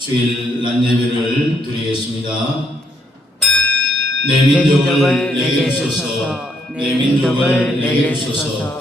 주일 낮 예배를 드리겠습니다. 내 민족을 내게 주소서, 내 민족을 내게 주소서.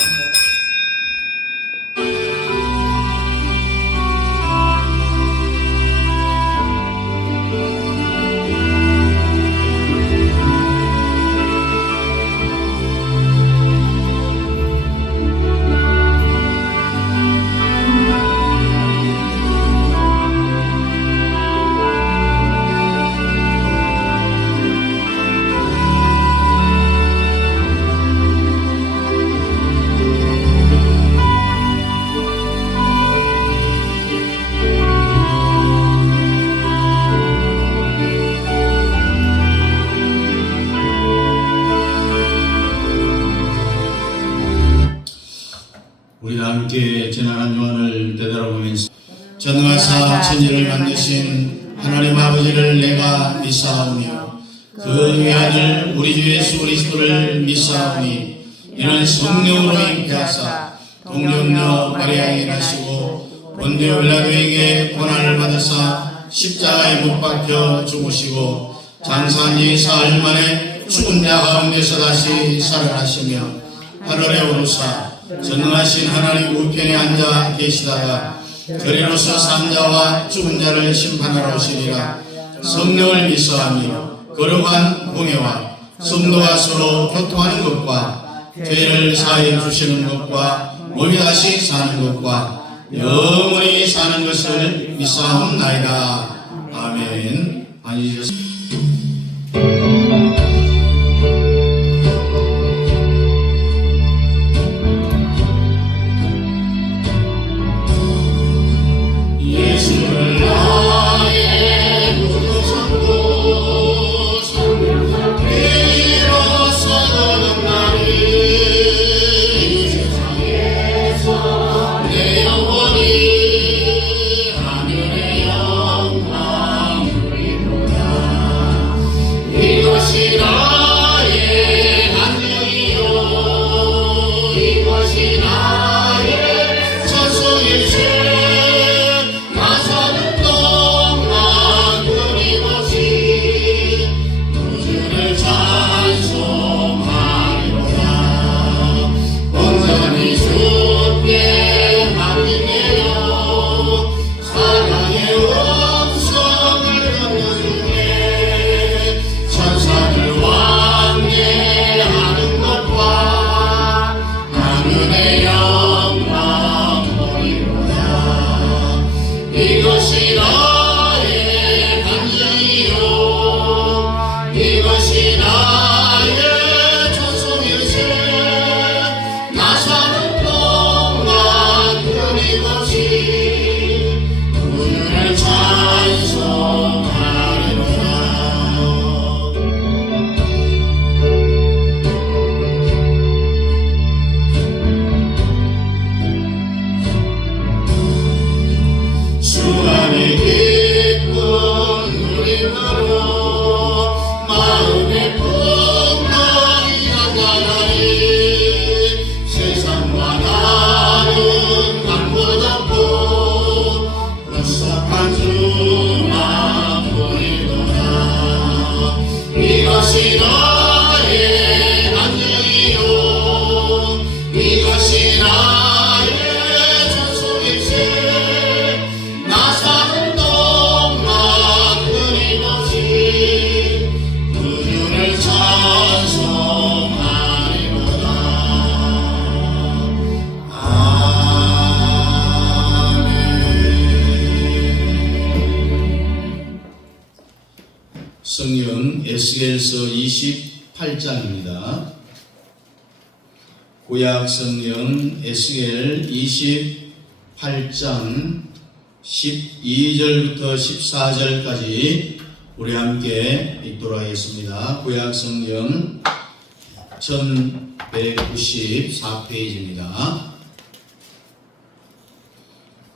우리가 함께 지난 한 주간을 되돌아보면서 전능하사 천지를 만드신 하나님 아버지를 내가 믿사오며 그 외아들 우리 주 예수 그리스도를 믿사오니 이는 성령으로 잉태하사 동정녀 마리아에게 나시고 본디오 빌라도에게 고난을 받으사 십자가에 못 박혀 죽으시고 장사한 지 사흘 만에 죽은 자 가운데서 다시 살아나시며 하늘에 오르사 전능하신 하나님 우편에 앉아 계시다가 저리로서 산자와 죽은 자를 심판하러 오시리라. 성령을 믿사하며 거룩한 공예와 성도가 서로 교통하는 것과 죄를 사해 주시는 것과 몸이 다시 사는 것과 영원히 사는 것을 믿사옵나이다. 아멘. 앉으셨습니다. 성경 에스겔서 28장입니다. 구약 성경 에스겔 28장 12절부터 14절까지 우리 함께 읽도록 하겠습니다. 구약 성경 1194페이지입니다.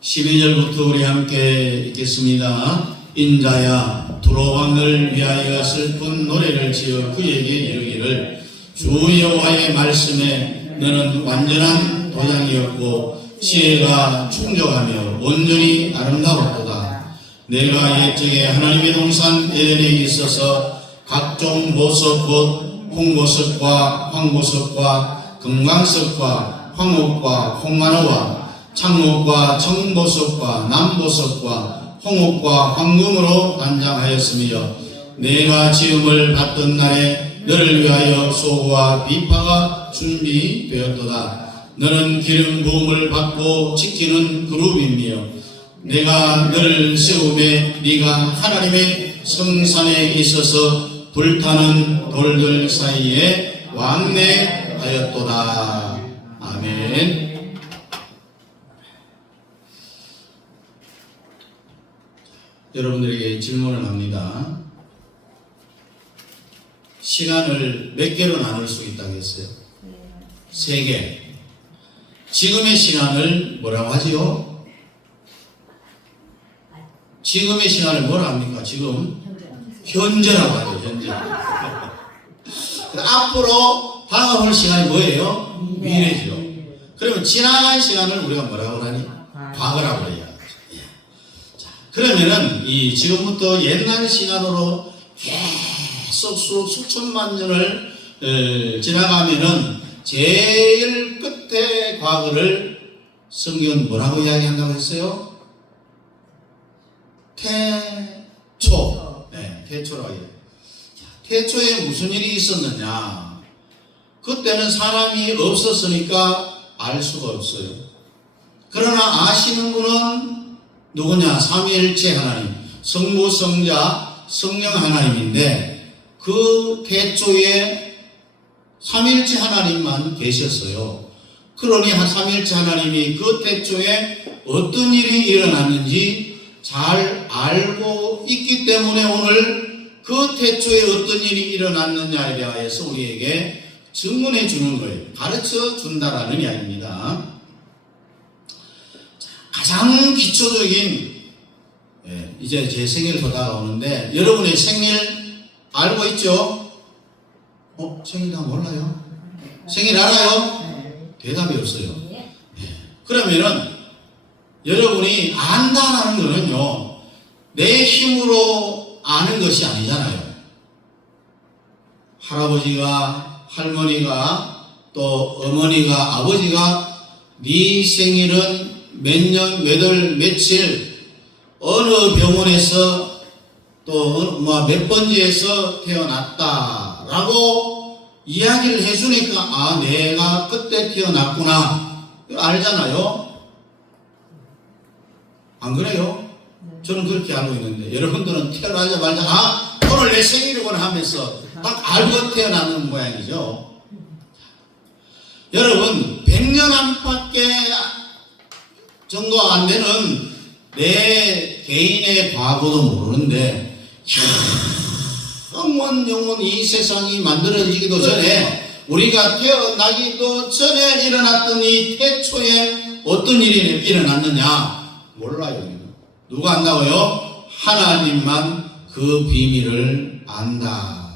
12절부터 우리 함께 읽겠습니다. 인자야 두로 왕을 위하여 슬픈 노래를 지어 그에게 이르기를 주 여호와의 말씀에 너는 완전한 도장이었고 지혜가 충족하며 온전히 아름다웠도다. 내가 옛적에 하나님의 동산 에덴에 있어서 각종 보석 곧 홍보석과 황보석과 금광석과 황옥과 홍만호와 창옥과 청보석과 남보석과 홍옥과 황금으로 단장하였으며 내가 지음을 받던 날에 너를 위하여 소고와 비파가 준비되었도다. 너는 기름 부음을 받고 지키는 그룹이며 내가 너를 세우매 네가 하나님의 성산에 있어서 불타는 돌들 사이에 왕래하였도다. 아멘. 여러분들에게 질문을 합니다. 시간을 몇 개로 나눌 수 있다고 했어요? 3개. 지금의 시간을 뭐라고 하지요? 지금의 시간을 뭐라 합니까? 지금 현재라고 하죠. 현재. 앞으로 다가올 시간이 뭐예요? 미래죠. 그러면 지난 시간을 우리가 뭐라고 하니? 과거라고 해요. 자, 그러면은 이 지금부터 옛날 시간으로 계속 수천만 년을 지나가면은 제일 끝에 과거를 성경은 뭐라고 이야기한다고 했어요? 태초. 네, 태초라고 해요. 태초에 무슨 일이 있었느냐? 그때는 사람이 없었으니까 알 수가 없어요. 그러나 아시는 분은 누구냐? 삼위일체 하나님, 성부, 성자, 성령 하나님인데 그 태초에 삼위일체 하나님만 계셨어요. 그러니 삼위일체 하나님이 그 태초에 어떤 일이 일어났는지 잘 알고 있기 때문에 오늘 그 태초에 어떤 일이 일어났느냐에 대하여서 우리에게 증언해 주는 거예요. 가르쳐 준다라는 이야기입니다. 가장 기초적인, 이제 제 생일 더 다가오는데 여러분의 생일 알고 있죠? 생일 다 몰라요? 생일 알아요? 대답이 없어요. 그러면은 여러분이 안다라는 거는요, 내 힘으로 아는 것이 아니잖아요. 할아버지가, 할머니가, 또 어머니가, 아버지가 네 생일은 몇 년, 몇 월, 며칠, 어느 병원에서 또 몇 번지에서 태어났다라고 이야기를 해주니까 아, 내가 그때 태어났구나 알잖아요. 안 그래요? 저는 그렇게 알고 있는데 여러분들은 태어나자마자 아, 오늘 내 생일이구나 하면서 딱 알고 태어나는 모양이죠. 여러분 100년 안팎에 정도 안 되는 내 개인의 과거도 모르는데 영원 이 세상이 만들어지기도 전에 우리가 태어나기도 전에 일어났던 이 태초에 어떤 일이 일어났느냐 몰라요. 누가 안다고요? 하나님만 그 비밀을 안다.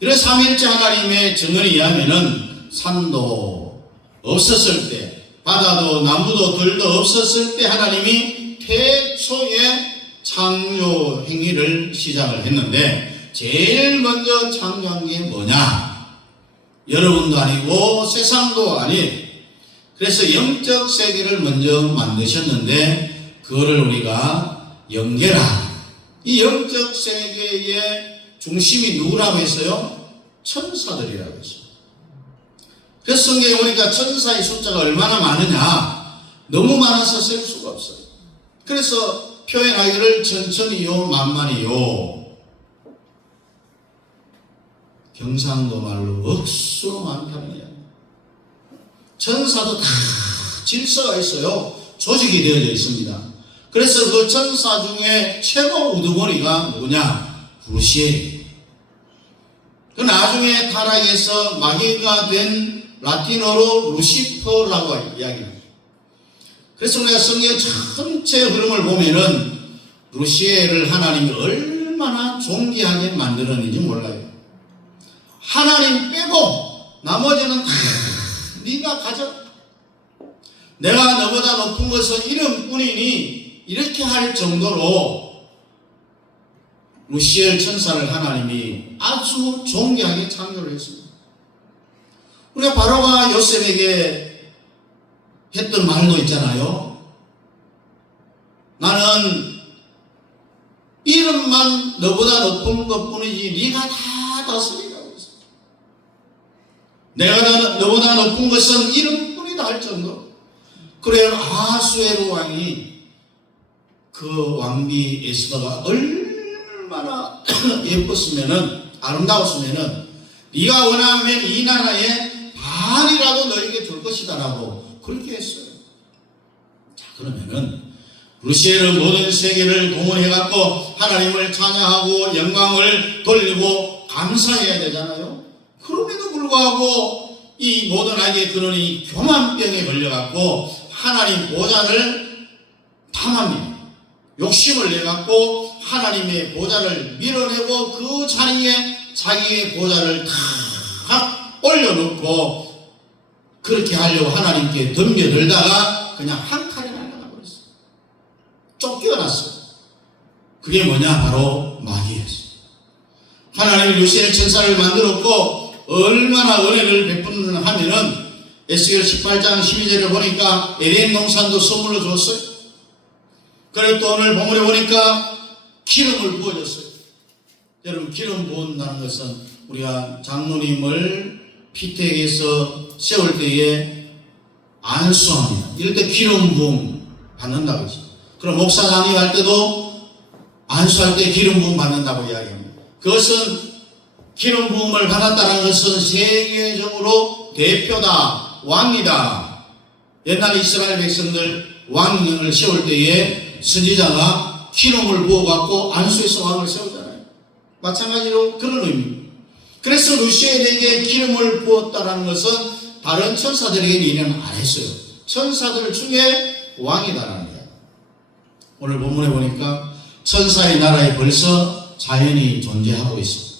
이런 삼위일체 하나님의 증언에 의하면은 산도 없었을 때, 바다도 나무도 들도 없었을 때 하나님이 태초에 창조 행위를 시작을 했는데 제일 먼저 창조한 게 뭐냐? 여러분도 아니고 세상도 아닌, 그래서 영적 세계를 먼저 만드셨는데 그거를 우리가 영계라. 이 영적 세계의 중심이 누구라고 했어요? 천사들이라고 했어요. 그래서 성경에 보니까 천사의 숫자가 얼마나 많으냐? 너무 많아서 셀 수가 없어요. 그래서 표현하기를 천천히요 만만히요, 경상도 말로 억수로 많다는 이야기. 천사도 다 질서가 있어요. 조직이 되어져 있습니다. 그래서 그 천사 중에 최고 우두머리가 누구냐? 루시엘이에요. 그 나중에 타락해서 마귀가 된 라틴어로 루시퍼라고 이야기합니다. 그래서 우리가 성경 전체 흐름을 보면은 루시엘을 하나님이 얼마나 존귀하게 만들었는지 몰라요. 하나님 빼고 나머지는 다 네가 가져. 내가 너보다 높은 것은 이름뿐이니 이렇게 할 정도로 루시엘 천사를 하나님이 아주 존귀하게 창조를 했습니다. 우리가 바로가 요셉에게 했던 말도 있잖아요. 나는 이름만 너보다 높은 것뿐이지 네가 다 다스리라고 했어요. 내가 너보다 높은 것은 이름뿐이다 할 정도. 그래요. 아수에로 왕이 그 왕비 에스더가 얼마나 예뻤으면은, 아름다웠으면은 네가 원하면 이 나라의 반이라도 너에게 줄 것이다라고 그렇게 했어요. 자, 그러면은 루시엘은 모든 세계를 동원해갖고 하나님을 찬양하고 영광을 돌리고 감사해야 되잖아요. 그럼에도 불구하고 이 모든 악의 근원이 교만병에 걸려갖고 하나님 보좌를 탐합니다. 욕심을 내갖고 하나님의 보좌를 밀어내고 그 자리에 자기의 보좌를 탁 올려놓고 그렇게 하려고 하나님께 덤벼들다가 그냥 한 칼에 날아가 버렸어요. 쫓겨났어요. 그게 뭐냐? 바로 마귀였어요. 하나님이 루시엘 천사를 만들었고 얼마나 은혜를 베푸는 하면은 에스겔 18장 12절에 보니까 에덴 동산도 선물로 줬어요. 그리고 또 오늘 본문에 보니까 기름을 부어줬어요. 여러분, 기름 부은다는 것은 우리가 장로님을 피택에서 세울 때에 안수합니다. 이럴 때 기름 부음 받는다고 했죠. 그럼 목사장이 할 때도 안수할 때 기름 부음 받는다고 이야기합니다. 그것은 기름 부음을 받았다는 것은 세계적으로 대표다, 왕이다. 옛날 이스라엘 백성들 왕을 세울 때에 선지자가 기름을 부어갖고 안수해서 왕을 세우잖아요. 마찬가지로 그런 의미입니다. 그래서 루시엘에게 기름을 부었다는 것은 다른 천사들에게는 일은 안 했어요. 천사들 중에 왕이다라는 거예요. 오늘 본문에 보니까 천사의 나라에 벌써 자연이 존재하고 있습니다.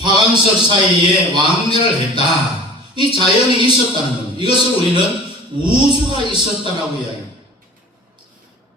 화강석 사이에 왕래를 했다. 이 자연이 있었다는 겁니다. 이것을 우리는 우주가 있었다라고 이야기합니다.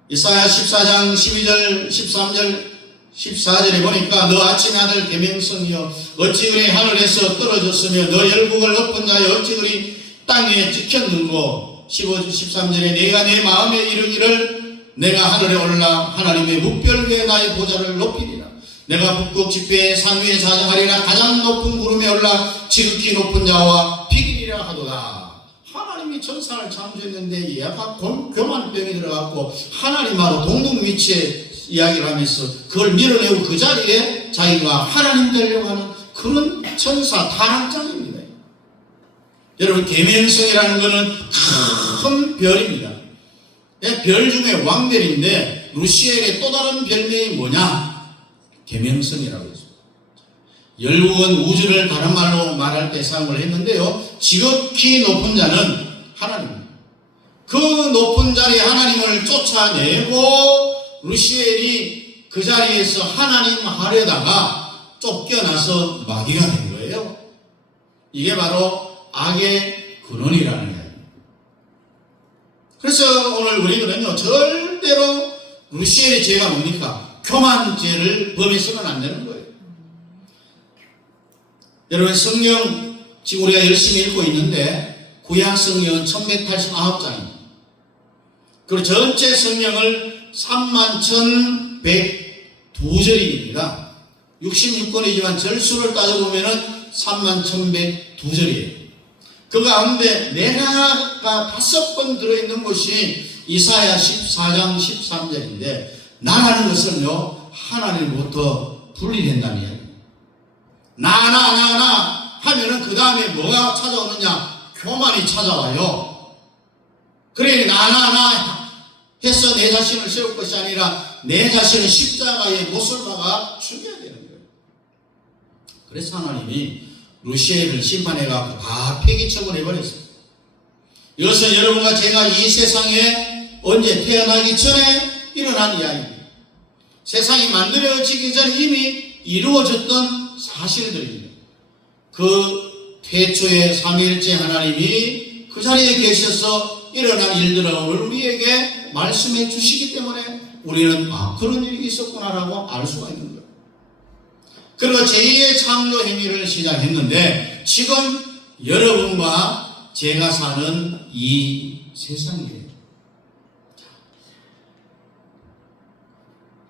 이사야 14장 12절 13절 14절에 보니까 너 아침의 아들 계명성이여 어찌 그리 하늘에서 떨어졌으며 너 열국을 엎은 자여 어찌 그리 땅에 찍혔는고. 15절 13절에 내가 내 마음에 이르기를 내가 하늘에 올라 하나님의 묵별 위에 나의 보좌를 높이리라. 내가 북극 지폐의 산 위에 사정하리라. 가장 높은 구름에 올라 지극히 높은 자와 비기리라 하도다. 하나님이 천사를 창조했는데 얘가 교만병이 들어갔고 하나님하고 동등위치에 이야기를 하면서 그걸 밀어내고 그 자리에 자기가 하나님 되려고 하는 그런 천사 타락장입니다. 여러분, 계명성이라는 것은 큰 별입니다. 별 중에 왕별인데 루시엘의 또 다른 별명이 뭐냐? 계명성이라고 했습니다. 열국은 우주를 다른 말로 말할 때 사용을 했는데요, 지극히 높은 자는 하나님입니다. 그 높은 자리에 하나님을 쫓아내고 루시엘이 그 자리에서 하나님 하려다가 쫓겨나서 마귀가 된 거예요. 이게 바로 악의 근원이라는 거예요. 그래서 오늘 우리는요, 절대로 루시엘의 죄가 뭡니까? 교만죄를 범해서는 안 되는 거예요. 여러분, 성경 지금 우리가 열심히 읽고 있는데 구약 성경은 1189장입니다. 그리고 전체 성경을 31,102절입니다. 66권이지만 절수를 따져보면 31,102절이에요. 그 가운데 내라가 5번 들어있는 것이 이사야 14장 13절인데 나라는 것은요, 하나님으로부터 분리된다는 이야기입니다. 나 하면은 그 다음에 뭐가 찾아오느냐? 교만이 찾아와요. 그래, 나 해서 내 자신을 세울 것이 아니라 내 자신을 십자가에 못을 박아 죽여야 되는 거예요. 그래서 하나님이 루시엘을 심판해갖고 다 폐기 처분해버렸어요. 이것은 여러분과 제가 이 세상에 언제 태어나기 전에 일어난 이야기입니다. 세상이 만들어지기 전에 이미 이루어졌던 사실들입니다. 그 태초의 삼위일체 하나님이 그 자리에 계셔서 일어난 일들을 우리에게 우리에게 말씀해 주시기 때문에 우리는 그런 일이 있었구나라고 알 수가 있는 거예요. 그리고 제2의 창조 행위를 시작했는데 지금 여러분과 제가 사는 이 세상이에요.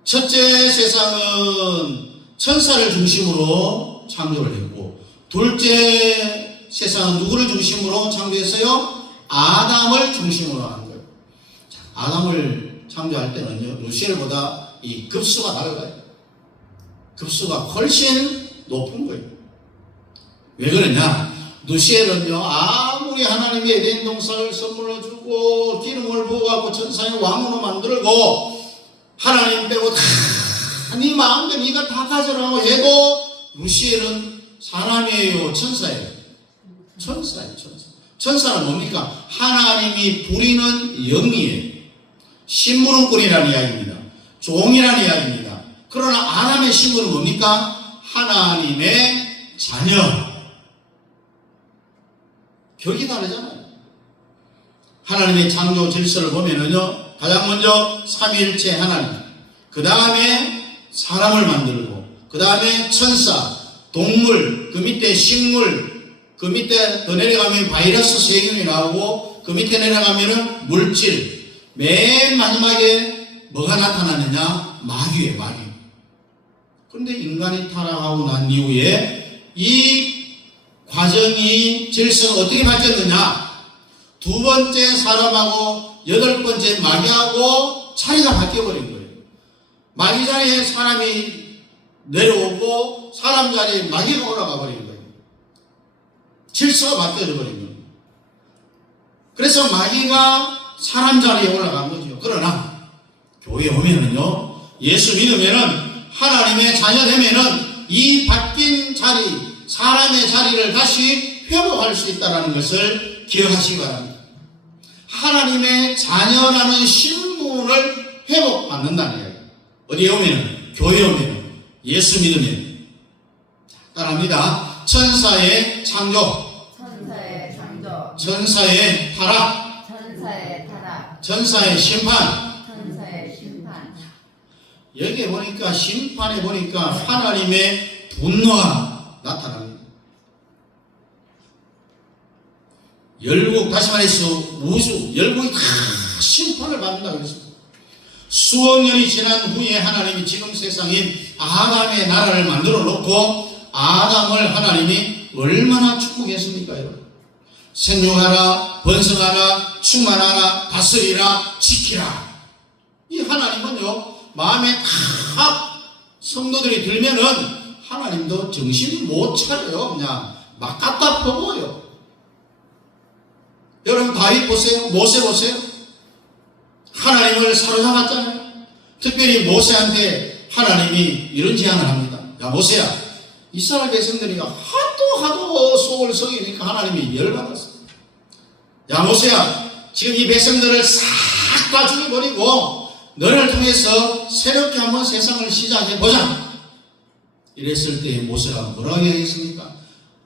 첫째 세상은 천사를 중심으로 창조를 했고, 둘째 세상은 누구를 중심으로 창조했어요? 아담을 중심으로 한 거예요. 아담을 창조할 때는요, 루시엘보다 이 급수가 달라요. 급수가 훨씬 높은 거예요. 왜 그러냐? 루시엘은요, 아무리 하나님이 에덴 동산을 선물로 주고 기름을 부어갖고 천사의 왕으로 만들고 하나님 빼고 다 네 마음대로 네가 다 가져라고 해도 루시엘은 사람이에요, 천사예요? 천사예요, 천사. 천사는 뭡니까? 하나님이 부리는 영이에요. 심부름꾼이라는 이야기입니다. 종이라는 이야기입니다. 그러나 아담의 신분은 뭡니까? 하나님의 자녀. 격이 다르잖아요. 하나님의 창조 질서를 보면은요, 가장 먼저 삼위일체 하나님, 그 다음에 사람을 만들고, 그 다음에 천사, 동물, 그 밑에 식물, 그 밑에 더 내려가면 바이러스 세균이 나오고, 그 밑에 내려가면은 물질, 맨 마지막에 뭐가 나타나느냐? 마귀예요, 마귀. 그런데 인간이 타락하고 난 이후에 이 과정이 질서가 어떻게 바뀌었느냐? 두 번째 사람하고 여덟 번째 마귀하고 자리가 바뀌어버린 거예요. 마귀 자리에 사람이 내려오고 사람 자리에 마귀가 올라가 버린 거예요. 질서가 바뀌어져 버린 거예요. 그래서 마귀가 사람 자리에 올라간 거죠. 그러나 교회에 오면은요, 예수 믿으면은 하나님의 자녀 되면은 이 바뀐 자리, 사람의 자리를 다시 회복할 수 있다는 것을 기억하시기 바랍니다. 하나님의 자녀라는 신분을 회복받는다는 이야기예요. 어디에 오면은? 교회에 오면은, 예수 믿으면. 따라합니다. 천사의 창조, 천사의 창조, 천사의 타락, 천사의 타락, 천사의 심판. 천사의 심판. 여기에 보니까, 심판에 보니까 하나님의 분노가 나타납니다. 열국, 다시 말해서 우주, 열국이 다 심판을 받는다 그랬습니다. 수억 년이 지난 후에 하나님이 지금 세상인 아담의 나라를 만들어 놓고 아담을 하나님이 얼마나 축복했습니까, 여러분? 생육하라, 번성하라, 충만하라, 다스리라, 지키라. 이 하나님은요, 마음에 탁 성도들이 들면은 하나님도 정신을 못 차려요. 그냥 막 갖다 퍼부어요. 여러분 다윗 보세요. 모세 보세요. 하나님을 사로잡았잖아요. 특별히 모세한테 하나님이 이런 제안을 합니다. 야 모세야, 이스라엘 백성들이 하도 속을 속이니까 하나님이 열받았어. 야 모세야, 지금 이 백성들을 싹 다 죽여버리고 너를 통해서 새롭게 한번 세상을 시작해보자. 이랬을 때 모세가 뭐라고 얘기했습니까?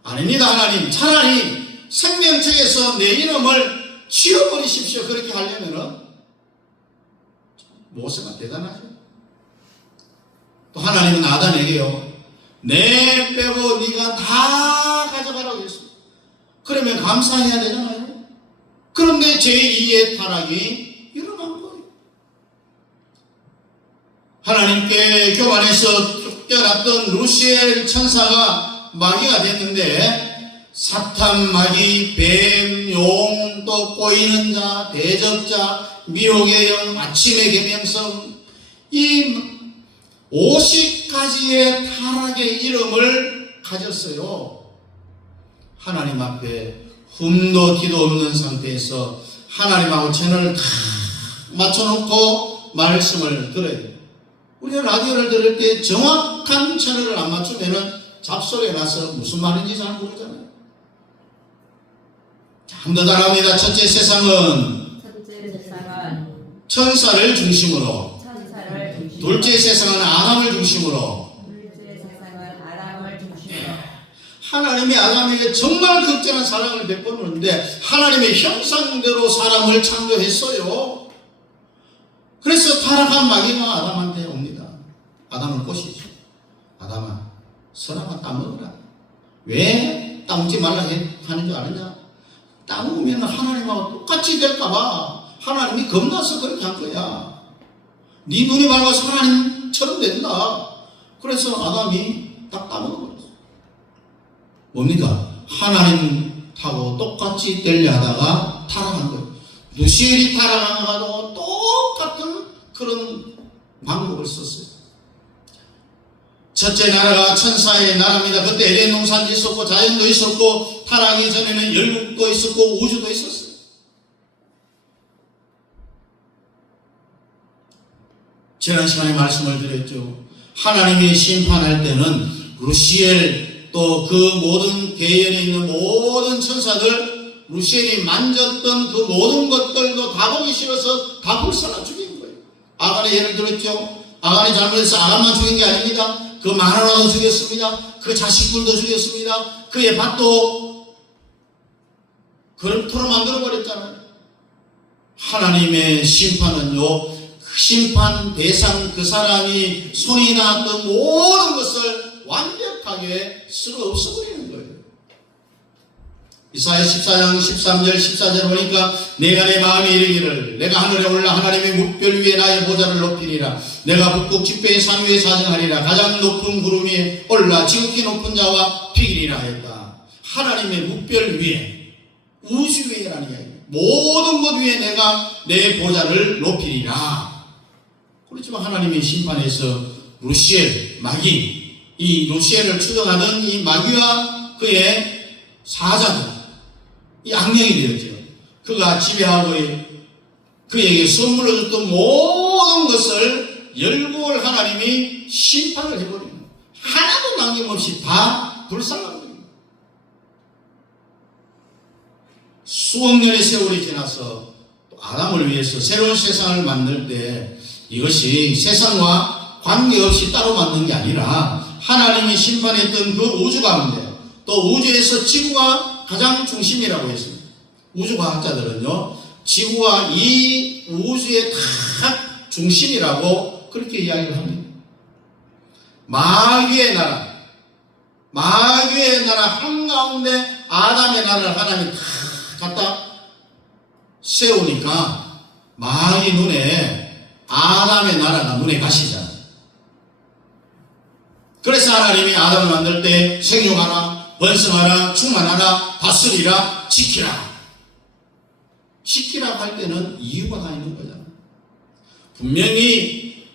아닙니다 하나님, 차라리 생명책에서 내 이름을 지워버리십시오. 그렇게 하려면은 모세가 대단하죠. 또 하나님은 아담에게요, 내 빼고 네가 다 가져가라고 했습니다. 그러면 감사해야 되잖아요. 그런데 제2의 타락이 일어난 거예요. 하나님께 교만해서 쫓겨났던 루시엘 천사가 마귀가 됐는데 사탄, 마귀, 뱀, 용, 또 꼬이는 자, 대적자, 미혹의 영, 아침의 계명성, 이 50가지의 타락의 이름을 가졌어요. 하나님 앞에 흠도 티도 없는 상태에서 하나님하고 채널을 다 맞춰놓고 말씀을 들어야 돼요. 우리가 라디오를 들을 때 정확한 채널을 안 맞추면은 잡소리가 나서 무슨 말인지 잘 모르잖아요. 한 번 더 나갑니다. 첫째 세상은 천사를 중심으로, 둘째 세상은 아담을 중심으로. 하나님이 아담에게 정말 극진한 사랑을 베푸는데 하나님의 형상대로 사람을 창조했어요. 타락한 마귀가 아담한테 옵니다. 아담을 꼬시죠. 아담아, 선악과 따먹으라. 왜 따먹지 말라 하는 줄 아느냐? 따먹으면 하나님하고 똑같이 될까봐 하나님이 겁나서 그렇게 한 거야. 네 눈이 밝아서 하나님처럼 된다. 그래서 아담이 딱 따먹어버렸어. 뭡니까? 하나님하고 똑같이 되려 하다가 타락한 거예요. 루시엘이 타락한 거하고 똑같은 그런 방법을 썼어요. 첫째 나라가 천사의 나라입니다. 그때 에덴 동산도 있었고 자연도 있었고 타락하기 전에는 열국도 있었고 우주도 있었어요. 지난 시간에 말씀을 드렸죠. 하나님이 심판할 때는 루시엘 또 그 모든 계열에 있는 모든 천사들 루시엘이 만졌던 그 모든 것들도 다 보기 싫어서 다 불살라 죽인 거예요. 아간의 예를 들었죠. 아간이 잘못해서 아간만 죽인 게 아닙니다. 그 마누라도 죽였습니다. 그 자식들도 죽였습니다. 그의 밭도 그렇도록 만들어버렸잖아요. 하나님의 심판은요, 그 심판 대상 그 사람이 손이 닿았던 모든 것을 완벽하게 쓸어 없어버리는 거예요. 이사야 14장 13절 14절 보니까 내가 내 마음에 이르기를 내가 하늘에 올라 하나님의 묵별 위에 나의 보좌를 높이리라. 내가 북극 지폐의 산 위에 사정하리라. 가장 높은 구름 위에 올라 지극히 높은 자와 비기리라 했다. 하나님의 묵별 위에 우주 위에라는 이야기. 모든 것 위에 내가 내 보좌를 높이리라. 그렇지만 하나님의 심판에서 루시엘 마귀 이 루시엘을 추종하던 이 마귀와 그의 사자들 이 악령이 되었죠. 그가 지배하고 그에게 선물로 줬던 모든 것을 열국을 하나님이 심판을 해버립니다. 하나도 남김없이 다 불살라버립니다. 수억 년의 세월이 지나서 아담을 위해서 새로운 세상을 만들 때 이것이 세상과 관계없이 따로 만든 게 아니라 하나님이 심판했던 그 우주 가운데 또 우주에서 지구가 가장 중심이라고 했습니다. 우주과학자들은요, 지구가 이 우주의 다 중심이라고 그렇게 이야기를 합니다. 마귀의 나라 한가운데 아담의 나라를 하나님이 다 갖다 세우니까 마귀 눈에 아담의 나라가 눈에 가시잖아요. 그래서 하나님이 아담을 만들 때 생육하라, 번성하라, 충만하라, 다스리라, 지키라. 지키라 할 때는 이유가 다 있는 거잖아요. 분명히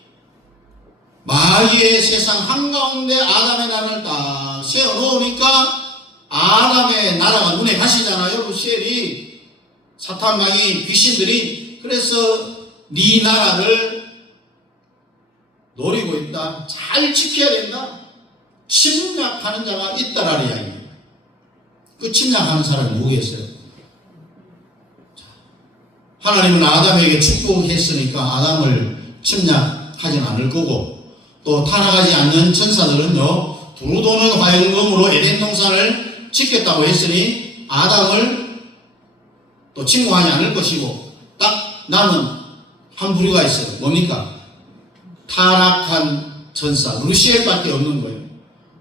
마귀의 세상 한가운데 아담의 나라를 딱 세워놓으니까 아담의 나라가 눈에 가시잖아요. 루시엘이 사탄 마귀 귀신들이 그래서 네 나라를 노리고 있다. 잘 지켜야 된다. 침략하는 자가 있다라는 이야기입니다. 그 침략하는 사람이 누구겠어요? 하나님은 아담에게 축복했으니까 아담을 침략하진 않을 거고 또 타락하지 않는 천사들은요 두루도는 화영검으로 에덴 동산을 지켰다고 했으니 아담을 또 침공하지 않을 것이고 딱 나는 한 부류가 있어요. 뭡니까? 타락한 천사 루시엘밖에 없는 거예요.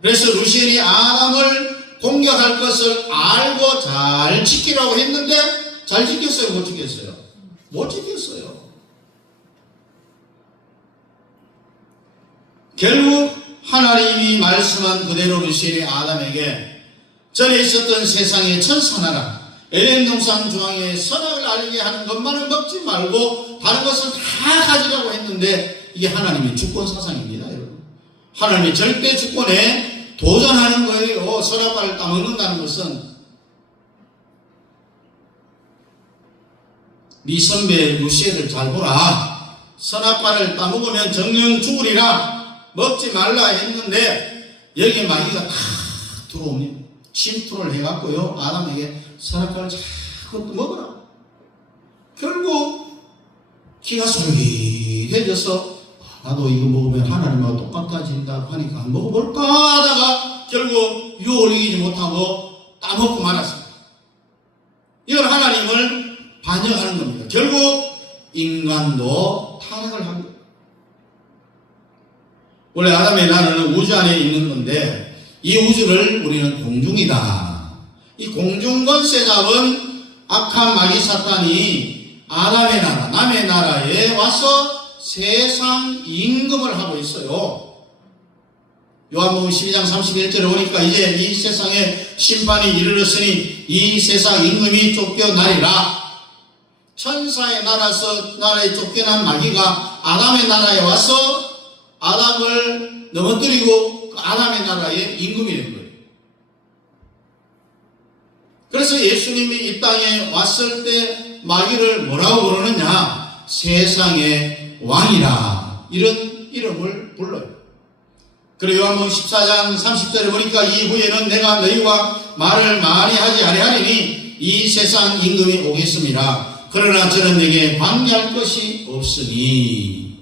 그래서 루시엘이 아담을 공격할 것을 알고 잘 지키라고 했는데 잘 지켰어요? 못 지켰어요? 못 지켰어요. 결국 하나님이 말씀한 그대로 루시엘이 아담에게 전에 있었던 세상의 천사나라 에덴 동산 중앙에 선악을 알게 하는 것만을 먹지 말고 다른 것은 다 가지라고 했는데 이게 하나님의 주권 사상입니다, 여러분. 하나님의 절대 주권에 도전하는 거예요. 선악과를 따먹는다는 것은. 네 선배 루시엘을 잘 보라. 선악과를 따먹으면 정령 죽으리라. 먹지 말라 했는데 여기에 마귀가 다 들어옵니다. 침투를 해갖고요 아담에게 선악과를 자꾸 먹으라. 결국 기가 솔깃해져서 나도 이거 먹으면 하나님하고 똑같아진다 하니까 한번 먹어볼까 하다가 결국 유혹을 이기지 못하고 따먹고 말았습니다. 이건 하나님을 반역하는 겁니다. 결국 인간도 타락을 한 거예요. 원래 아담의 나라는 우주 안에 있는 건데 이 우주를 우리는 공중이다. 이 공중 권세 잡은 악한 마귀 사탄이 아담의 나라, 남의 나라에 와서 세상 임금을 하고 있어요. 요한복음 12장 31절에 보니까 이제 이 세상에 심판이 이르렀으니 이 세상 임금이 쫓겨나리라. 천사의 나라에 쫓겨난 마귀가 아담의 나라에 와서 아담을 넘어뜨리고 그 아담의 나라의 임금이 된 거예요. 그래서 예수님이 이 땅에 왔을 때 마귀를 뭐라고 부르느냐? 세상의 왕이라 이런 이름을 불러요. 그리고 요한복음 14장 30절에 보니까 이후에는 내가 너희와 말을 많이 하지 아니하리니 이 세상 임금이 오겠습니다. 그러나 저는 내게 방해할 것이 없으니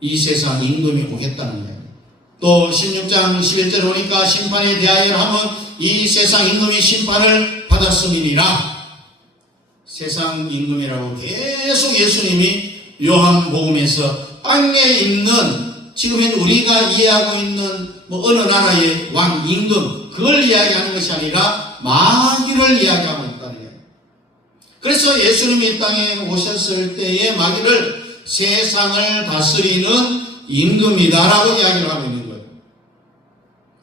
이 세상 임금이 오겠다는 거예요. 또 16장 11절에 보니까 심판에 대하여 하면 이 세상 임금이 심판을 받았음이니라. 세상 임금이라고 계속 예수님이 요한복음에서 땅에 있는 지금 우리가 이해하고 있는 어느 나라의 왕 임금 그걸 이야기하는 것이 아니라 마귀를 이야기하고 있다는 거예요. 그래서 예수님이 이 땅에 오셨을 때의 마귀를 세상을 다스리는 임금이다라고 이야기를 하고 있는 거예요.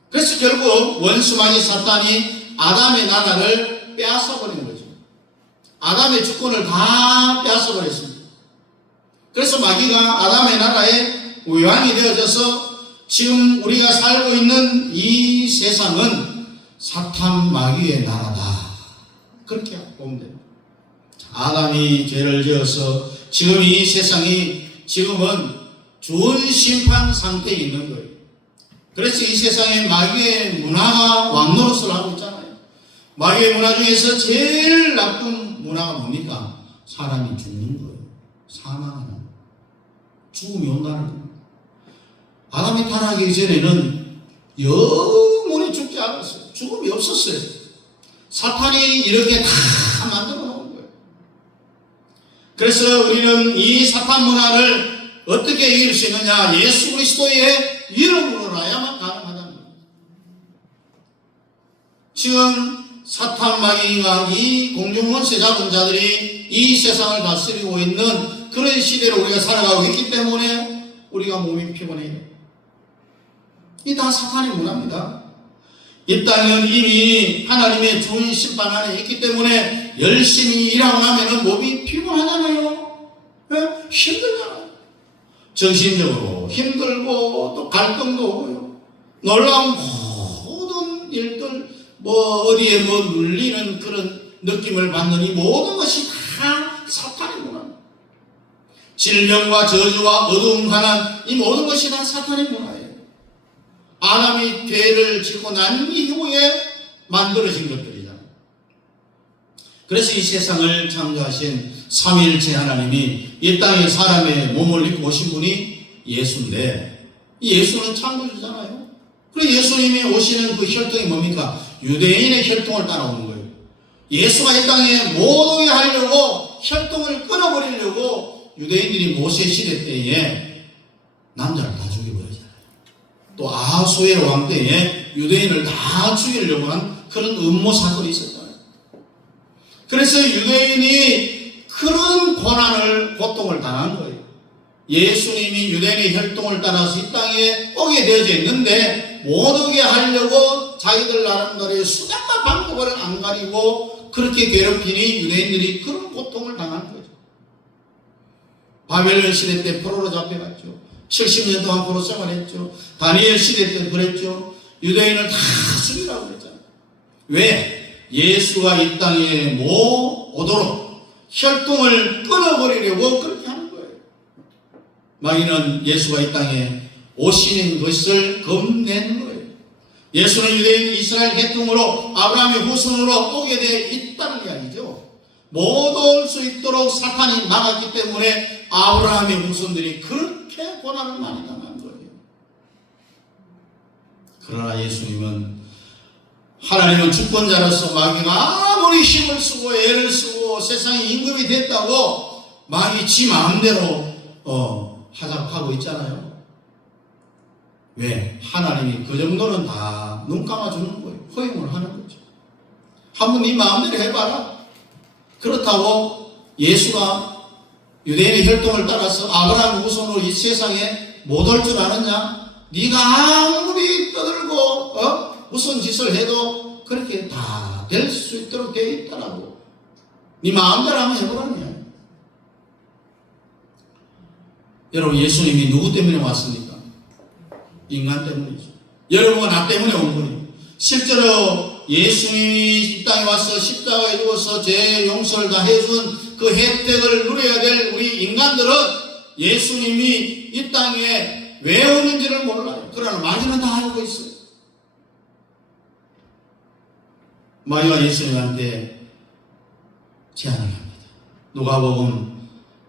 그래서 결국 원수 마귀 사탄이 아담의 나라를 빼앗아버린 거죠. 아담의 주권을 다 빼앗아버렸습니다. 그래서 마귀가 아담의 나라의 왕이 되어져서 지금 우리가 살고 있는 이 세상은 사탄 마귀의 나라다. 그렇게 보면 됩니다. 아담이 죄를 지어서 지금 이 세상이 지금은 준심판 상태에 있는 거예요. 그래서 이 세상에 마귀의 문화가 왕노릇을 하고 있잖아요. 마귀의 문화 중에서 제일 나쁜 문화가 뭡니까? 사람이 죽는 거예요. 사망하는 죽음이 온다는 거예요. 아담이 타락하기 전에는 영원히 죽지 않았어요. 죽음이 없었어요. 사탄이 이렇게 다 만들어 놓은 거예요. 그래서 우리는 이 사탄 문화를 어떻게 이길 수 있느냐? 예수 그리스도의 이름으로라야만 가능하다는 거예요. 지금 사탄 마귀가 이 공중권세 잡은 자들이 이 세상을 다스리고 있는 그런 시대를 우리가 살아가고 있기 때문에 우리가 몸이 피곤해요. 이 다 사탄의 문화입니다. 이 땅은 이미 하나님의 좋은 심판 안에 있기 때문에 열심히 일하고 나면 몸이 피곤하잖아요. 네? 힘들잖아요. 정신적으로 힘들고 또 갈등도 오고요. 놀라운 모든 일들 어디에 눌리는 그런 느낌을 받는 이 모든 것이 다 사탄의 문화입니다. 질병과 저주와 어두운 가난 이 모든 것이 다 사탄의 문화예요. 아담이 죄를 짓고 난 이후에 만들어진 것들이잖아요. 그래서 이 세상을 창조하신 삼위일체 하나님이 이 땅에 사람의 몸을 입고 오신 분이 예수인데 이 예수는 창조주잖아요. 그리고 예수님이 오시는 그 혈통이 뭡니까? 유대인의 혈통을 따라오는 거예요. 예수가 이 땅에 못 오게 하려고 혈통을 끊어버리려고 유대인들이 모세 시대 때에 남자를 다 죽여버리잖아요. 또 아하수에로 왕 때에 유대인을 다 죽이려고 한 그런 음모 사건이 있었잖아요. 그래서 유대인이 그런 고통을 당한 거예요. 예수님이 유대인의 혈통을 따라서 이 땅에 오게 되어져 있는데 못 오게 하려고 자기들 나름대로의 수단과 방법을 안 가리고 그렇게 괴롭히니 유대인들이 그런 고통을 당한 거죠. 바벨론 시대 때 포로로 잡혀갔죠. 70년 동안 포로 생활했죠. 다니엘 시대 때 그랬죠. 유대인을 다 죽이라고 그랬잖아요. 왜? 예수가 이 땅에 못 오도록 혈통을 끊어버리려고 그렇게 하는 거예요. 마귀는 예수가 이 땅에 오시는 것을 겁내는 거예요. 예수는 유대인 이스라엘 계통으로 아브라함의 후손으로 오게 되어 있다는 이야기죠. 못 올 수 있도록 사탄이 막았기 때문에 아브라함의 후손들이 그렇게 고난을 많이 당한 거예요. 그러나 예수님은 하나님은 주권자로서 마귀가 아무리 힘을 쓰고 애를 쓰고 세상에 임금이 됐다고 마귀 지 마음대로 하자고 하고 있잖아요. 왜? 하나님이 그 정도는 다 눈 감아주는 거예요. 허용을 하는 거죠. 한번 네 마음대로 해봐라. 그렇다고 예수가 유대인의 혈통을 따라서 아브라함 후손으로 이 세상에 못 올 줄 아느냐? 네가 아무리 떠들고 무슨 짓을 해도 그렇게 다 될 수 있도록 되어 있다라고. 네 마음대로 한번 해보라며. 여러분, 예수님이 누구 때문에 왔습니까? 인간 때문이죠. 여러분과 나 때문에 온 거예요. 실제로 예수님이 이 땅에 와서 십자가에 죽어서 죄 용서를 다 해준 그 혜택을 누려야 될 우리 인간들은 예수님이 이 땅에 왜 오는지를 몰라요. 그러나 마귀는 다 알고 있어요. 마귀가 예수님한테 제안을 합니다. 누가복음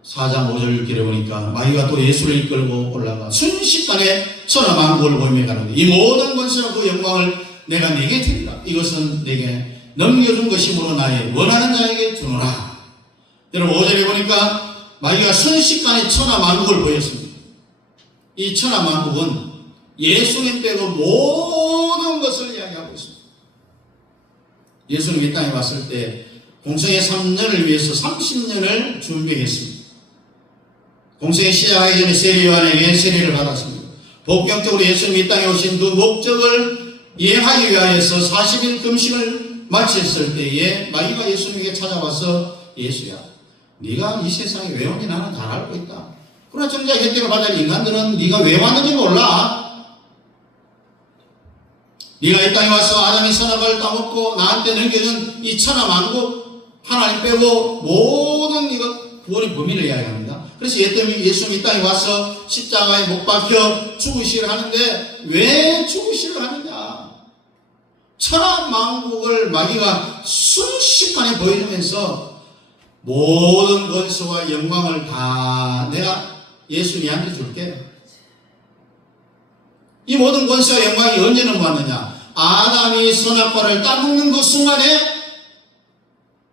4장 5절 6절에 보니까 마귀가 또 예수를 이끌고 올라가 순식간에 천하만국을 보임에 가는데 이 모든 권세와 그 영광을 내가 네게 주리라. 이것은 내게 넘겨준 것이므로 나의 원하는 자에게 주노라. 여러분 5절에 보니까 마귀가 순식간에 천하만국을 보였습니다. 이 천하만국은 예수님 빼고 모든 것을 이야기하고 있습니다. 예수님 이 땅에 왔을 때 공생의 3년을 위해서 30년을 준비했습니다. 공생의 시작하기 전에 세례 요한에게 세례를 받았습니다. 본격적으로 예수님이 이 땅에 오신 그 목적을 이행하기 위하여서 40일 금식을 마쳤을 때에 마귀가 예수님에게 찾아와서 예수야, 네가 이 세상에 왜 오니 나는 잘 알고 있다. 그러나 정작 혜택을 받을 인간들은 네가 왜 왔는지 몰라. 네가 이 땅에 와서 아담이 선악을 따먹고 나한테 넘겨준 이 천하만국 하나님 빼고 모든 이것 구원의 범위를 이야기합니다. 그래서 예수님이 이 땅에 와서 십자가에 못 박혀 죽으시려 하는데 왜 죽으시려 하느냐? 천하만국을 마귀가 순식간에 보여주면서 모든 권세와 영광을 다 내가 예수님한테 줄게. 이 모든 권세와 영광이 언제 넘어왔느냐? 아담이 선악과를 따먹는 그 순간에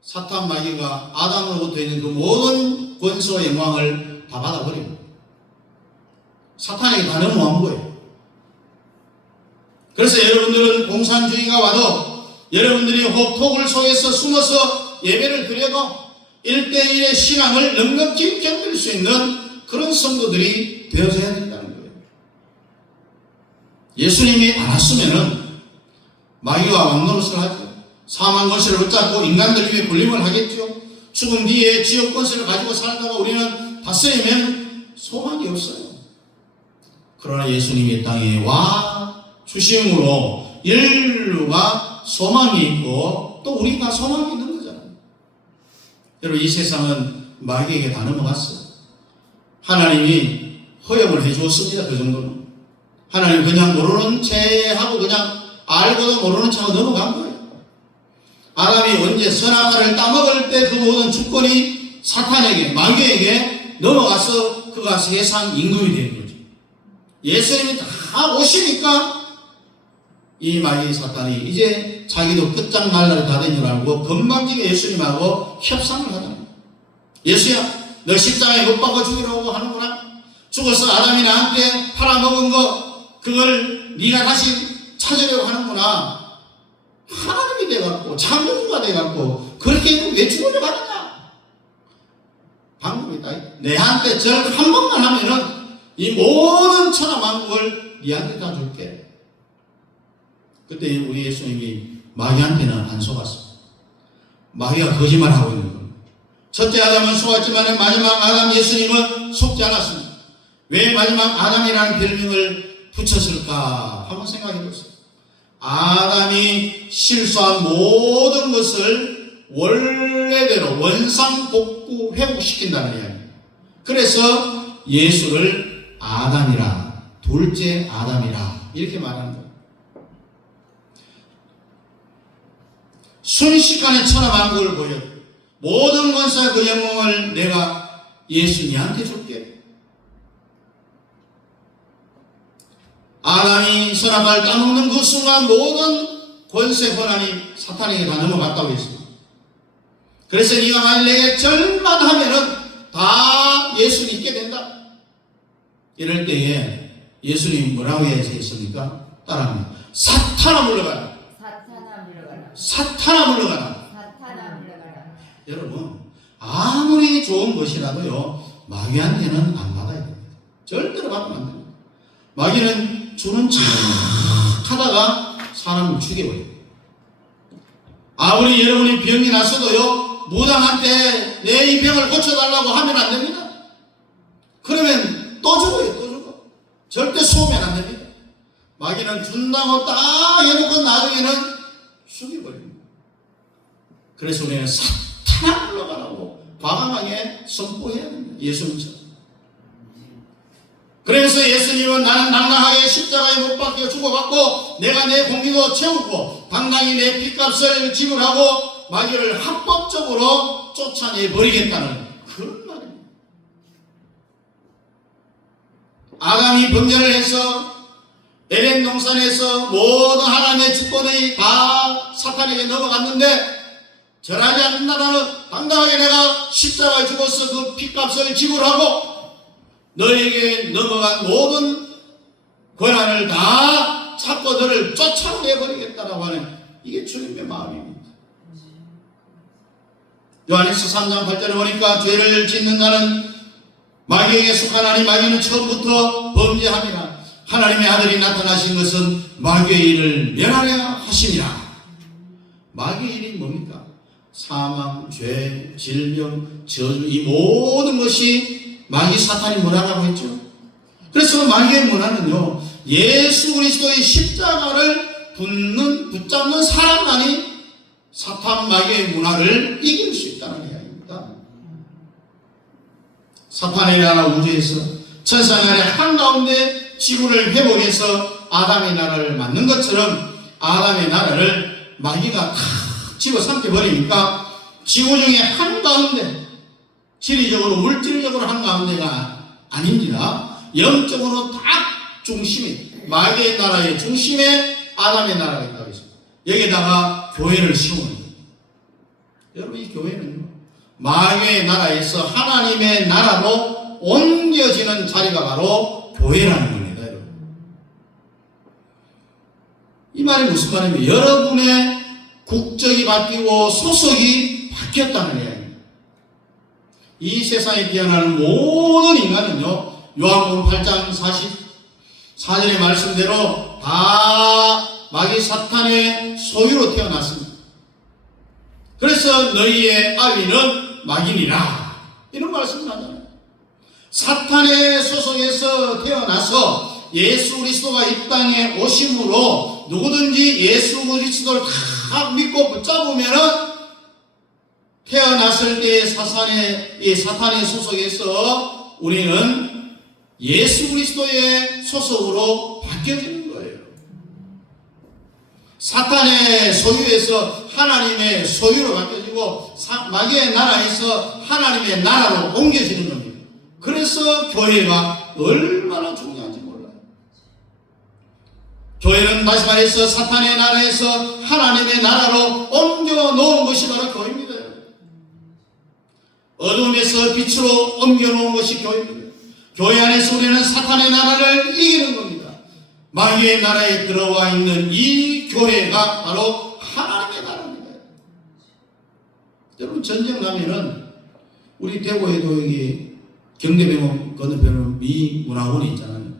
사탄 마귀가 아담으로부터 있는 그 모든 권세와 영광을 다 받아버립니다. 사탄에게 다 넘어간 거예요. 그래서 여러분들은 공산주의가 와도 여러분들이 혹독을 속에서 숨어서 예배를 드려도 1대1의 신앙을 넉넉히 견딜 수 있는 그런 성도들이 되어져야 된다는 거예요. 예수님이 안 왔으면은 마귀와 왕노릇을 하죠. 사망 권세를 붙잡고 인간들 위해 군림을 하겠죠. 죽음 뒤에 지옥 권세를 가지고 살다가 우리는 다스리면 소망이 없어요. 그러나 예수님이 이 땅에 와 주심으로 인류가 소망이 있고 또 우리가 소망이 있는 거잖아요. 여러분, 이 세상은 마귀에게 다 넘어갔어요. 하나님이 허용을 해주었습니다. 그 정도는. 하나님 그냥 모르는 채 하고 그냥 알고도 모르는 채하고 넘어간 거예요. 아담이 언제 선악과를 따먹을 때 그 모든 주권이 사탄에게, 마귀에게 넘어가서 그가 세상 임금이 된 거죠. 예수님이 다 오시니까 이 마귀 사탄이 이제 자기도 끝장날날이 다 된 줄 알고 건방지게 예수님하고 협상을 하잖아요. 예수야, 너 십자가에 못 박아 죽이라고 하는구나. 죽어서 아담이 나한테 팔아먹은 거 그걸 네가 다시 찾으려고 하는구나. 하나님이 돼갖고 창조주가 돼갖고 그렇게 왜 죽으려고 하느냐. 방법이 있다. 내한테 절 한 번만 하면은 이 모든 천하만국을 네한테 다 줄게. 그때 우리 예수님이 마귀한테는 안 속았어. 마귀가 거짓말하고 있는 거예요. 첫째 아담은 속았지만 마지막 아담 예수님은 속지 않았습니다. 왜 마지막 아담이라는 별명을 붙였을까 한번 생각해 보세요. 아담이 실수한 모든 것을 원래대로 원상복구 회복시킨다는 이야기입니다. 그래서 예수를 아담이라, 둘째 아담이라 이렇게 말하는 거예요. 순식간에 천하만국을 보여 모든 권세와 그 영광을 내가 예수님한테 줄게. 아담이 선악과를 따먹는 그 순간 모든 권세 권한이 사탄에게 다 넘어갔다고 했습니다. 그래서 네가 만일 내게 절만 하면은 다 예수 믿게 된다. 이럴 때에 예수님 뭐라고 했습니까? 따라합니다. 사탄아 물러가라. 사탄아 물러가라. 사탄아 물러가라. 사탄아 물러가라. 여러분, 아무리 좋은 것이라도요, 마귀한테는 안 받아야 됩니다. 절대로 받으면 안 됩니다. 마귀는 주는 척 하다가 사람을 죽여버려요. 아무리 여러분이 병이 났어도요, 무당한테 내 이 병을 고쳐달라고 하면 안 됩니다. 그러면 또 죽어요, 또 죽어. 절대 쏘면 안 됩니다. 마귀는 준다고 딱 해놓고 나중에는 죽여버립니다. 그래서 우리는 사탄아 물러가라고 과감하게 선포해야 됩니다. 예수님처럼. 그래서 예수님은 나는 당당하게 십자가에 못 박혀 죽어갖고 내가 내 공기도 채우고 당당히 내 핏값을 지불하고 마귀를 합법적으로 쫓아내버리겠다는 그런 말입니다. 아담이 범죄를 해서 에덴 동산에서 모든 하나님의 주권이 다 사탄에게 넘어갔는데 절하지 않는 나라는 당당하게 내가 십자가에 죽어서 그 핏값을 지불하고 너에게 넘어간 모든 권한을 다 잡고 너를 쫓아내버리겠다라고 하는 이게 주님의 마음입니다. 요한일서 3장 8절에 보니까 죄를 짓는 자는 마귀에게 속하나니 마귀는 처음부터 범죄함이라 하나님의 아들이 나타나신 것은 마귀의 일을 멸하려 하심이라. 마귀의 일이 뭡니까? 사망, 죄, 질병, 저주 이 모든 것이 마귀 사탄이 문화라고 했죠. 그래서 마귀의 문화는요, 예수 그리스도의 십자가를 붙잡는 사람만이 사탄 마귀의 문화를 이길 수 있다는 이야기입니다. 사탄의 나라 우주에서 천상의 아래 한가운데 지구를 회복해서 아담의 나라를 만든 것처럼 아담의 나라를 마귀가 탁 집어삼켜 버리니까 지구 중에 한가운데 지리적으로 물질적으로 한가운데가 아닙니다. 영적으로 딱 중심이 마귀의 나라의 중심에 아담의 나라가 있다고 했습니다. 여기다가 교회를 세우는 거예요. 여러분 이 교회는요, 마귀의 나라에서 하나님의 나라로 옮겨지는 자리가 바로 교회라는 겁니다. 여러분 이 말이 무슨 말이냐면 여러분의 국적이 바뀌고 소속이 바뀌었다는 이야기입니다. 이 세상에 태어나는 모든 인간은요, 요한복음 8장 44절의 말씀대로 다 마귀 사탄의 소유로 태어났습니다. 그래서 너희의 아비는 마귀니라 이런 말씀을 하잖아요. 사탄의 소속에서 태어나서 예수 그리스도가 이 땅에 오심으로 누구든지 예수 그리스도를 다 믿고 붙잡으면은 태어났을 때 사탄의 소속에서 우리는 예수 그리스도의 소속으로 바뀌어지는 거예요. 사탄의 소유에서 하나님의 소유로 바뀌어지고 마귀의 나라에서 하나님의 나라로 옮겨지는 겁니다. 그래서 교회가 얼마나 중요한지 몰라요. 교회는 다시 말해서 사탄의 나라에서 하나님의 나라로 옮겨 놓은 것이 바로 교회입니다. 어둠에서 빛으로 옮겨 놓은 것이 교회입니다. 교회 안에서 우리는 사탄의 나라를 이기는 겁니다. 마귀의 나라에 들어와 있는 이 교회가 바로 하나님의 나라입니다. 여러분 전쟁 나면은 우리 대구에도 여기 경대병원 건너편에 미 문화원이 있잖아요.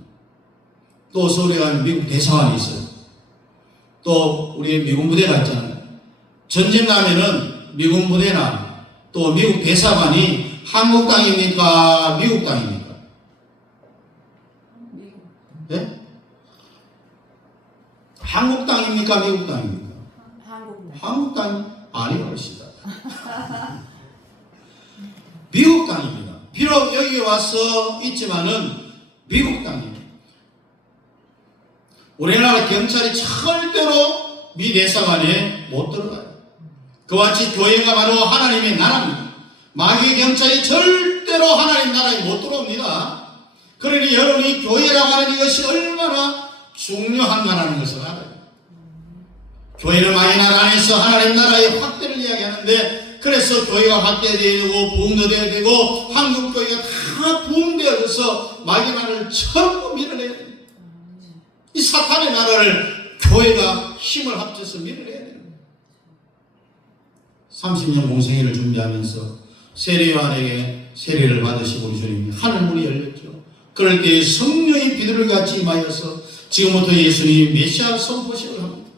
또 서울에 가면 미국 대사관이 있어요. 또 우리 미군 부대가 있잖아요. 전쟁 나면은 미군 부대나 또 미국 대사관이 한국 땅입니까? 미국 땅입니까? 네? 한국 땅입니까? 미국 땅입니까? 한국 땅 아니고 그러시다. 미국 땅입니다. 비록 여기 와서 있지만은 미국 땅입니다. 우리나라 경찰이 절대로 미 대사관에 못 들어가요. 그와 같이 교회가 바로 하나님의 나라입니다. 마귀 경찰이 절대로 하나님 나라에 못 들어옵니다. 그러니 여러분이 교회라고 하는 이것이 얼마나 중요한가라는 것을 알아요. 교회는 마귀 나라 안에서 하나님 나라의 확대를 이야기하는데, 그래서 교회가 확대되어야 되고 부흥되어야 되고 한국 교회가 다 부흥되어져서 마귀 나라를 전부 밀어내야 됩니다. 사탄의 나라를 교회가 힘을 합쳐서 밀어내야 되는 거예요. 30년 공생애를 준비하면서 세례요한에게 세례를 받으시고 우리 주님이 하늘문이 열렸죠. 그럴 때 성령이 비둘기같이 임하여서 지금부터 예수님이 메시아 선포식을 합니다.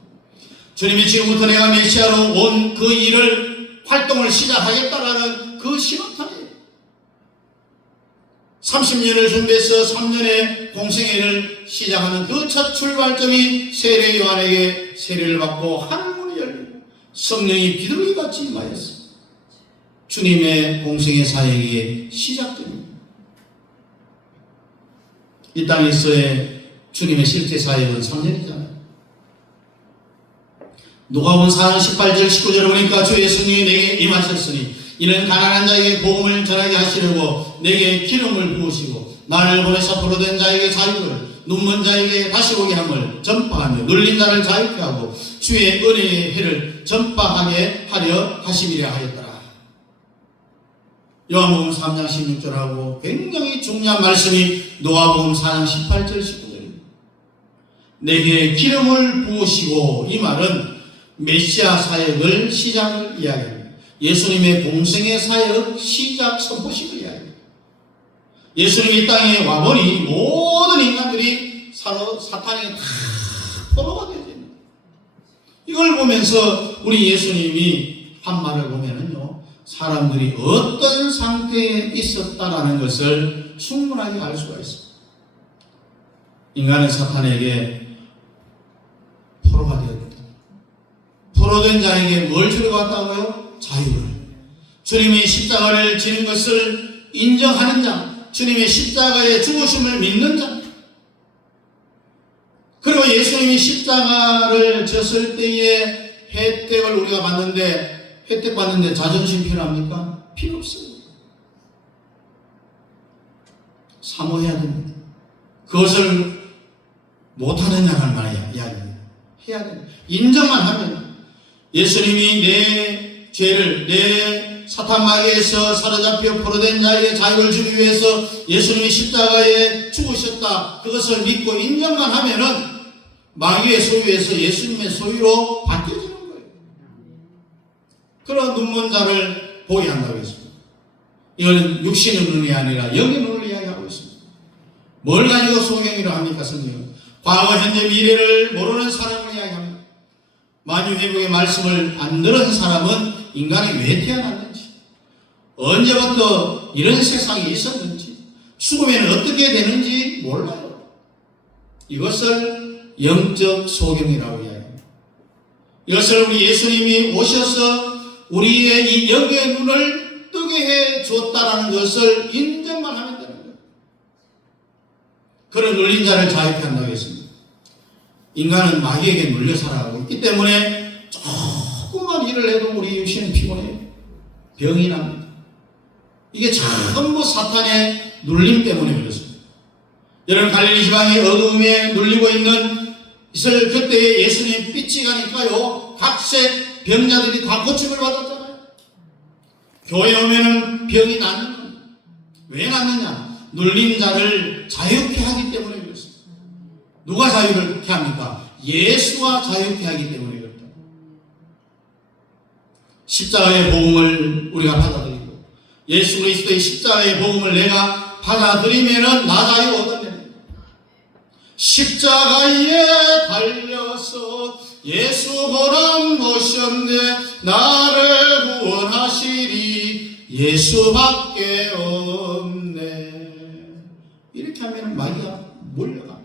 주님이 지금부터 내가 메시아로 온 그 일을 활동을 시작하겠다라는 그 신호탄이에요. 30년을 준비해서 3년의 공생애를 시작하는 그 첫 출발점이 세례 요한에게 세례를 받고 하늘문이 열리고 성령이 비둘기같이 임하였어. 주님의 공생애 사역의 시작점입니다. 이 땅에서의 주님의 실제 사역은 3년이잖아요. 누가복음 4장 18절 19절을 보니까 주 예수님이 내게 임하셨으니 이는 가난한 자에게 복음을 전하게 하시려고 내게 기름을 부으시고 나를 보내사 포로된 자에게 자유를 눈먼 자에게 다시 보게 함을 전파하며 눌린 자를 자유케 하고 주의 은혜의 해를 전파하게 하려 하심이라 하였더라. 요한복음 3장 16절하고 굉장히 중요한 말씀이 누가복음 4장 18절 19절입니다. 내게 기름을 부으시고 이 말은 메시아 사역을 시작을 이야기합니다. 예수님의 공생의 사역 시작 선포식을 이야기합니다. 예수님이 이 땅에 와보니 모든 인간들이 서로 사탄에게 다 포로가 되어져 있는 거예요. 이걸 보면서 우리 예수님이 한 말을 보면은요, 사람들이 어떤 상태에 있었다라는 것을 충분하게 알 수가 있습니다. 인간은 사탄에게 포로가 되었다. 포로된 자에게 뭘 주려고 왔다고요? 자유를. 주님이 십자가를 지는 것을 인정하는 자, 주님의 십자가의 죽으심을 믿는 자, 그리고 예수님이 십자가를 졌을 때의 혜택을 우리가 받는데, 혜택 받는데 자존심 필요합니까? 필요 없어요. 사모해야 됩니다. 그것을 못하느냐는 말이야, 이야기입니다. 해야 됩니다. 인정만 하면 예수님이 내 죄를, 내 사탄 마귀에서 사로잡혀 포로된 자에게 자유를 주기 위해서 예수님이 십자가에 죽으셨다. 그것을 믿고 인정만 하면은 마귀의 소유에서 예수님의 소유로 바뀌어지는 거예요. 그런 눈먼 자를 보게 한다고 했습니다. 이건 육신의 눈이 아니라 영의 눈을 이야기하고 있습니다. 뭘 가지고 소경이라고 합니까, 성경은? 과거, 현재, 미래를 모르는 사람을 이야기합니다. 만유회복의 말씀을 안 들은 사람은 인간이 왜 태어났는지, 언제부터 이런 세상이 있었는지, 죽으면 어떻게 되는지 몰라요. 이것을 영적 소경이라고 이야기합니다. 이것을 우리 예수님이 오셔서 우리의 이 영의 눈을 뜨게 해 줬다라는 것을 인정만 하면 되는 거예요. 그런 눌린 자를 자유케 한다고 했습니다. 인간은 마귀에게 눌려 살아가고 있기 때문에 조그만 일을 해도 우리 육신은 피곤해요. 병이 납니다. 이게 전부 사탄의 눌림 때문에 그렇습니다. 여러분, 갈릴리 지방의 어두움에 눌리고 있는 있을 그때에 예수님 빛이 가니까요, 각색 병자들이 다 고침을 받았잖아요. 교회 오면은 병이 낫는 겁니다. 왜 낫느냐? 눌린 자를 자유케 하기 때문에 그렇습니다. 누가 자유케 합니까? 예수가 자유케 하기 때문에 그렇다. 십자가의 복음을 우리가 받아들이고 예수 그리스도의 십자가의 복음을 내가 받아들이면은 나 자유 얻어내는 거예요. 십자가에 달려서 예수 보람 보셨네 나를 구원하시리 예수밖에 없네. 이렇게 하면 마귀가 몰려갑니다.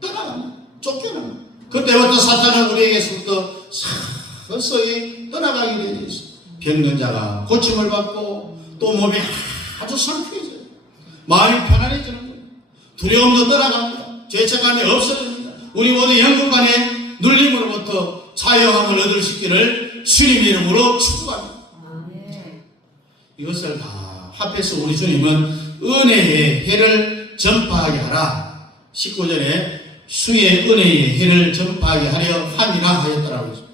떠나갑니다. 쫓겨납니다. 그때부터 사탄은 우리에게서부터 서서히 떠나가게 되어 있습니다. 병든 자가 고침을 받고 또 몸이 아주 상쾌해져요. 마음이 편안해지는 거예요. 두려움도 떠나갑니다. 죄책감이 없어집니다. 우리 모두 영국간의 눌림으로부터 자유함을 얻을 수 있기를 주님 이름으로 축복합니다. 이것을 다 합해서 우리 주님은 은혜의 해를 전파하게 하라. 19절에 수의 은혜의 해를 전파하게 하려 함이라 하였더라고요.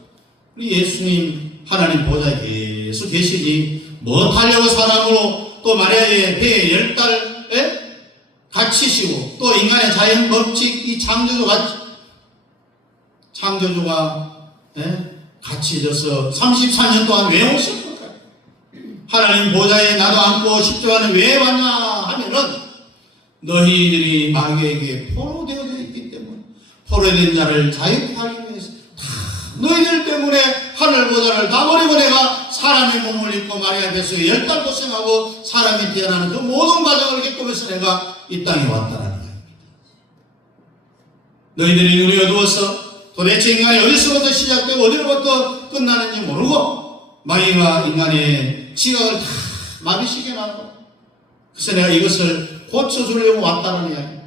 우리 예수님 하나님 보좌에 계속 계시지 못하려고 사람으로 또 마리아의 배에 10달에 갇히시고 또 인간의 자연 법칙 이 창조주 창조주가 같이 져서 34년 동안 왜 오셨을까요? 하나님 보좌에 나도 앉고 십자가는 왜 왔냐 하면은 너희들이 마귀에게 포로되어져 있기 때문에 포로된 자를 자유케 하기 위해서 다 너희들 때문에 하늘 보좌를 다 버리고 내가 사람의 몸을 입고 마리아 뱃속에 10달 고생하고 사람이 태어나는 그 모든 과정을 겪으면서 내가 이 땅에 왔다는 이야기입니다. 너희들이 눈이 어두워서 도대체 인간이 어디서부터 시작되고 어디로부터 끝나는지 모르고 마귀가 인간의 지각을 다 마비시게 나고 그래서 내가 이것을 고쳐주려고 왔다는 이야기입니다.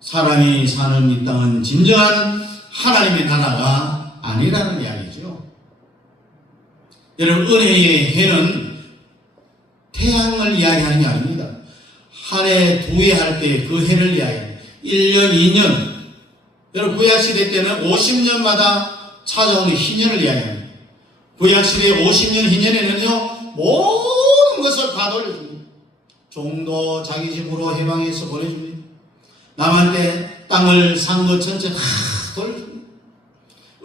사람이 사는 이 땅은 진정한 하나님의 나라가 아니라는 이야기죠. 여러분, 은혜의 해는 태양을 이야기하는 게 아닙니다. 한 해, 두 해 할 때 그 해를 이야기합니다. 1년, 2년. 여러분, 구약시대 때는 50년마다 찾아오는 희년을 이야기합니다. 구약시대 50년 희년에는요, 모든 것을 다 돌려줍니다. 종도 자기 집으로 해방해서 보내줍니다. 남한테 땅을 산 것 전체 다 돌려줍니다.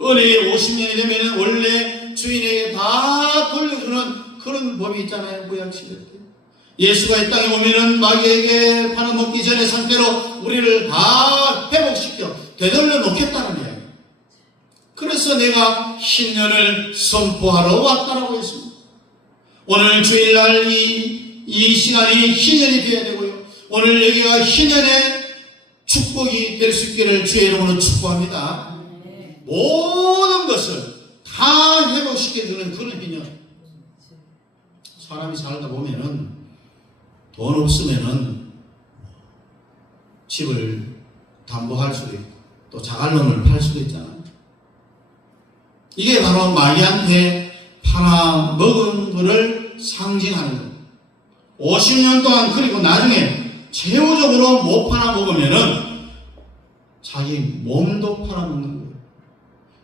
은혜의 50년이 되면 원래 주인에게 다 돌려주는 그런 법이 있잖아요. 구약시대 때. 예수가 이 땅에 오면은 마귀에게 팔아먹기 전의 상태로 우리를 다 회복시켜 되돌려 놓겠다는 이야기. 그래서 내가 신년을 선포하러 왔다라고 했습니다. 오늘 주일날 이 시간이 희년이 되어야 되고요. 오늘 여기가 희년의 축복이 될 수 있기를 주의 이름으로 축복합니다. 모든 것을 다 회복시켜주는 그런 희년. 사람이 살다 보면은 돈 없으면은 집을 담보할 수도 있고 또 자갈론을 팔 수도 있잖아요. 이게 바로 마귀한테 팔아먹은 것을 상징하는 거예요. 50년 동안 그리고 나중에 최후적으로 못 팔아먹으면은 자기 몸도 팔아먹는 거예요.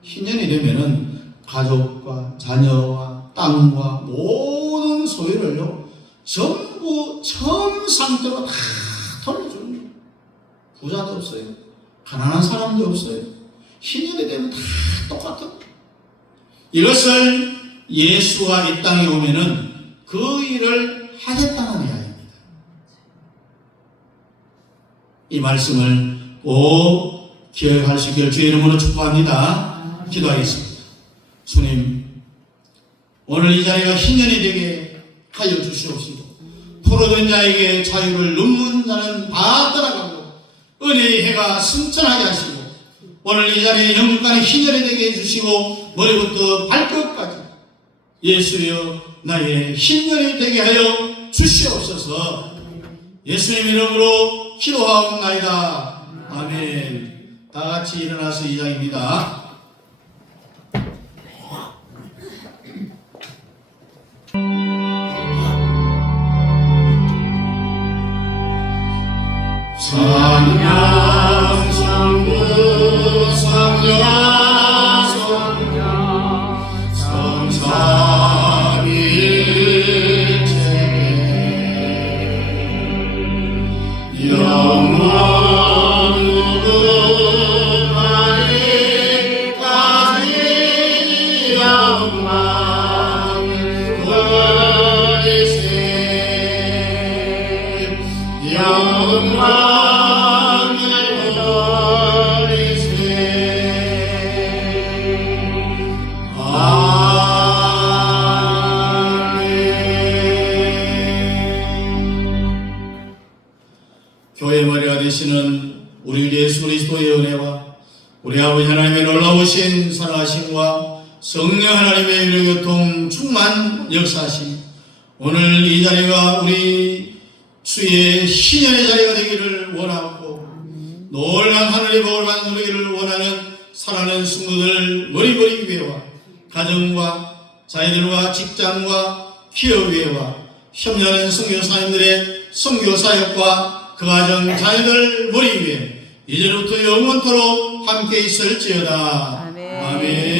희년이 되면은 가족과 자녀와 땅과 모든 소유를요 전부 처음 상태로 다 돌려주는 거예요. 부자도 없어요. 가난한 사람도 없어요. 희년이 되면 다 똑같은 거예요. 이것을 예수가 이 땅에 오면은 그 일을 하겠다는 이야기입니다. 이 말씀을 꼭 기억할 수 있기를 주의 이름으로 축복합니다. 기도하겠습니다. 주님, 오늘 이 자리가 희년이 되게 하여 주시옵시고 포로된 자에게 자유를 누는 자는 다 떠나가고 은혜의 해가 승천하게 하시고 오늘 이 자리에 영육간의 희년이 되게 해주시고 머리부터 발끝까지 예수여 나의 희년이 되게 하여 주시옵소서. 예수님 이름으로 기도하옵나이다. 아멘. 다 같이 일어나서 이장입니다. 상냥 성부 성녀 성삼일체 영원 무궁하리까지 영광 걸리세 영광 교회의 머리가 되시는 우리 예수 그리스도의 은혜와 우리 아버지 하나님의 놀라우신 사랑하심과 성령 하나님의 은혜교통 충만 역사하심 오늘 이 자리가 우리 주의 희년의 자리가 되기를 원하고 놀란 하늘의 복을 만들기를 원하는 사랑하는 성도들 머리머리 위에와 가정과 자녀들과 직장과 기업 위에와 협력하는 선교사님들의 선교사역과 그 가정 자녀들 머리 위에 이제부터 영원토록 함께 있을지어다. 아멘.